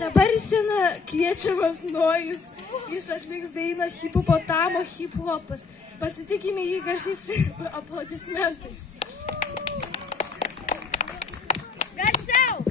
Dabar į sceną kviečiamas Nojus. Jis atliks dainą Hipopotamo hip-hopas. Pasitikime jį garsiais aplodismentais. Garsiau!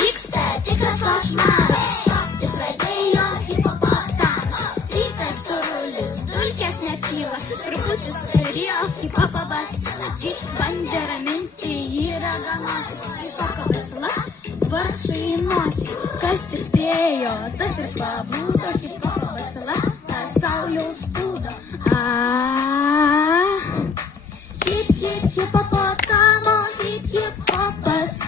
Vyksta tikras košmaras, šokti pradėjo hipopotamas. Trypia storulis, dulkės nekyla, truputis perėjo hipopą bacilą. Dži bandė raminti jį raganosis, įšoka bacila, vargšai į nosį. Kas ir priejo, tas ir pabūdo, hipopą bacila pasaulio užpūdo. Hip hip hipopotamo, hip hip hopas.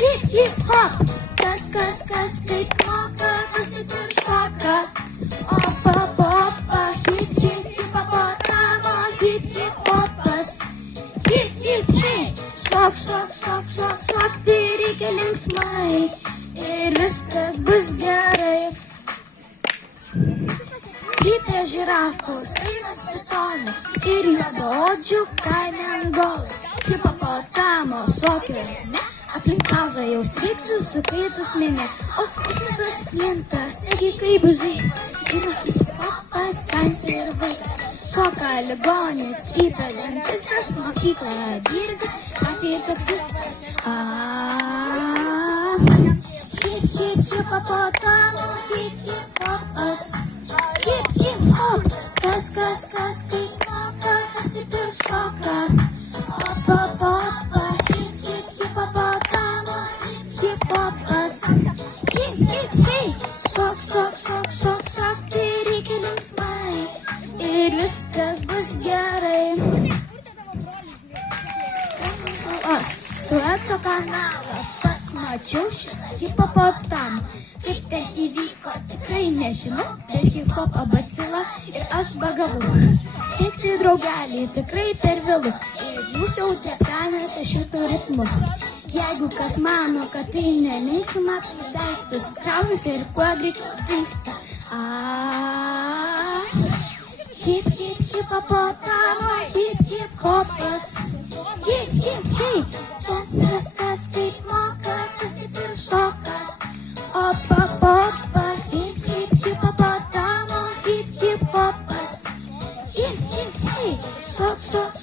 Hip hip hop, kas kaip moka, tas taip ir šoka. Opa popa, hip hip hipopotamo, hip hip hopas. Hip hip hei, šok, šok, šok, šok, šok, tai reikia linksmai ir viskas bus gerai. Trypia žirafos, einas pitonai ir juodaodžių kaimengolai. Hipopotamo šokio ritme aplink kalzą jau striksi sukaitus minė. O kitas plintas, negi kaip žai. Žino hipopas, sens ir vaikas. Šoka ligonis, trypia dantistas, mokykla dirgas, atveju taksistas. Hip hip hipopotamo, hip hip hopas. Hip hip hop, kas kaip moka, tas taip ir šoka. Opa popa, hip hip hipopotamo, hip hopas. Hip hip hei, šok, šok, šok, šok, šok, tai reikia linksmai ir viskas bus gerai. Sueco kanalą pats mačiau šitą hipopotamą. Kaip ten įvyko, tikrai nežinau, bet hip-hopą bacilą ir aš bagavau. Teikti draugeliai tikrai per vėlu ir jūs jau trepsenate šitų ritmų. Jeigu kas mano, kad tai nelinksma, tai daiktus kraujus ir kuo greičiau dingsta. Hip hip hipopotamo, hip hip hopas. Hip hip hei, kas kaip moka, tas taip ir šoka. Opa popa, hip hip hipopotamo, hip hip hopas. Hip hip hei, šok, šok,